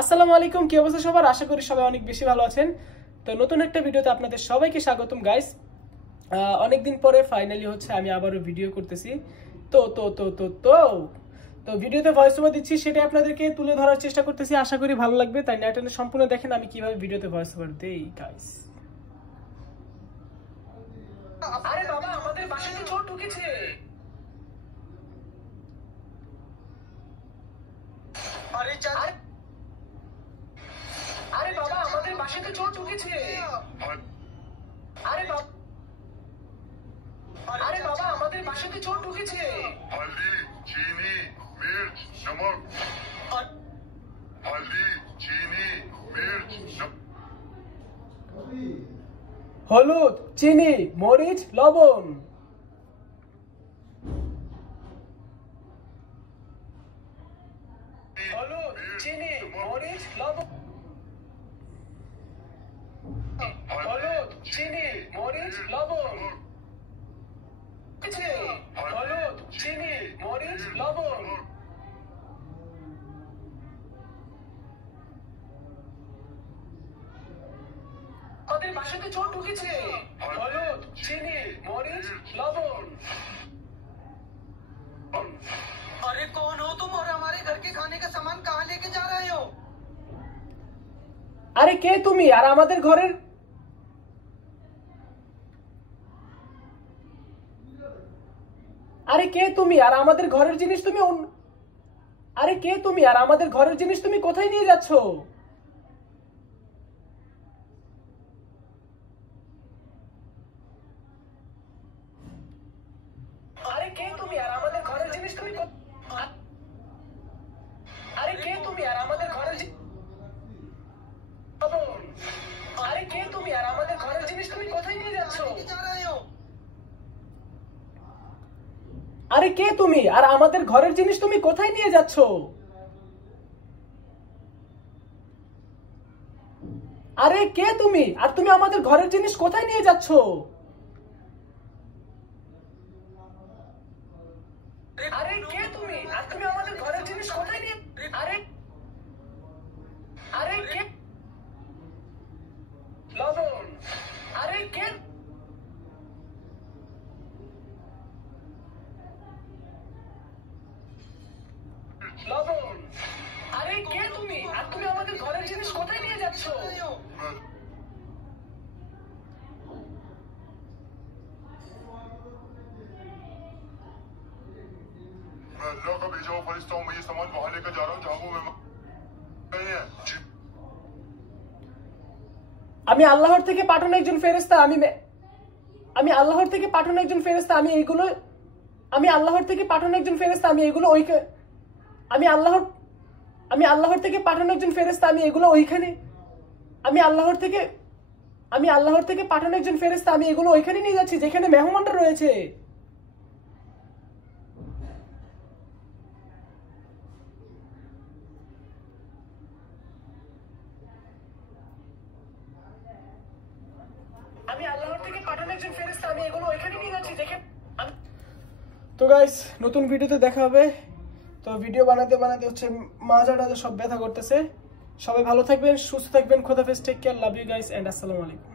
আসসালামু আলাইকুম, কি অবস্থা সবার? আশা করি সবাই অনেক বেশি ভালো আছেন। তো নতুন একটা ভিডিওতে আপনাদের সবাইকে স্বাগতম গাইস। অনেকদিন পরে ফাইনালি হচ্ছে আমি আবারও ভিডিও করতেছি। তো তো তো তো তো তো ভিডিওতে ভয়েস ওভার দিচ্ছি, সেটা আপনাদেরকে তুলে ধরার চেষ্টা করতেছি। আশা করি ভালো লাগবে, তাই না টেনে সম্পূর্ণ দেখেন আমি কিভাবে ভিডিওতে ভয়েস ওভার দেই গাইস। আরে বাবা, আমাদের বাসায় তো চোর ঢুকেছে। আরে আরে বাবা, আমাদের বাসায় তো চোর ঢুকেছে। আরে বাবা, আরে বাবা, আমাদের বাসায় তো চোর ঢুকেছে। हल्दी चीनी मिर्च नमक हल्दी चीनी मिर्च হলুদ, চিনি, মরিচ, লবণ। হলুদ, চিনি, মরিচ, লবণ। হলুদ, চিনি, মরিচ, লবণ। হলুদ, চিনি, মরিচ, লবণ। আমাদের বাসাতে চোর ঢুকেছে। হলুদ, চিনি, মরিচ, লবণ। अरे कौन हो तुम और हमारे घर के खाने का सामान कहाँ लेके जा रहे हो? আরে কে তুমি আর আমাদের ঘরের আরে কে তুমি আর আমাদের ঘরের জিনিস তুমি আরে কে তুমি আর আমাদের ঘরের জিনিস তুমি কোথায় নিয়ে যাচ্ছ? আরে কে তুমি আর আমাদের ঘরের জিনিস তুমি আরে কে তুমি আর আমাদের ঘরের আরে কে তুমি আর আমাদের ঘরের জিনিস তুমি কোথায় নিয়ে যাচ্ছ? लेके जा रहे हो? আরে কে তুমি আর আমাদের ঘরের জিনিস তুমি কোথায় নিয়ে যাচ্ছ? আরে কে তুমি আর তুমি আমাদের ঘরের জিনিস কোথায় নিয়ে যাচ্ছ? আরে কে তুমি আর তুমি আমাদের ঘরের জিনিস কোথায় নিয়ে আরে আরে কে লবণ। আরে কে লবণ। আরে কে তুমি আর তুমি আমাদের ঘরের জিনিস কোথায় নিয়ে যাচ্ছ? मैं अल्लाह का भेजा हुआ फरिश्ता हूँ। मैं ये सामान वहां लेकर जा रहा हूँ जहाँ वो मेहमान नहीं है। আমি আল্লাহর থেকে পাঠানো একজন ফেরেশতা। আমি আল্লাহর থেকে পাঠানো একজন ফেরেশতা। আমি আল্লাহর থেকে পাঠানো একজন ফেরেশতা। আমি আল্লাহর থেকে পাঠানো একজন ফেরেশতা। আমি এগুলো ওইখানে আমি আল্লাহর থেকে পাঠানো একজন ফেরেশতা। আমি এগুলো ওইখানে নিয়ে যাচ্ছি যেখানে মেহমানরা রয়েছে। আমি আল্লাহর থেকে পাঠানো একজন ফেরেশতা। আমি এগুলো ওইখানে নিয়ে যাচ্ছি যেখানে তো গাইস, নতুন ভিডিওতে দেখা হবে। তো ভিডিও বানাতে বানাতে হচ্ছে মাজাটা সব ব্যথা করতেছে। সবাই ভালো থাকবেন, সুস্থ থাকবেন। খোদা হাফেজ, take care, love you guys and আসসালামু আলাইকুম।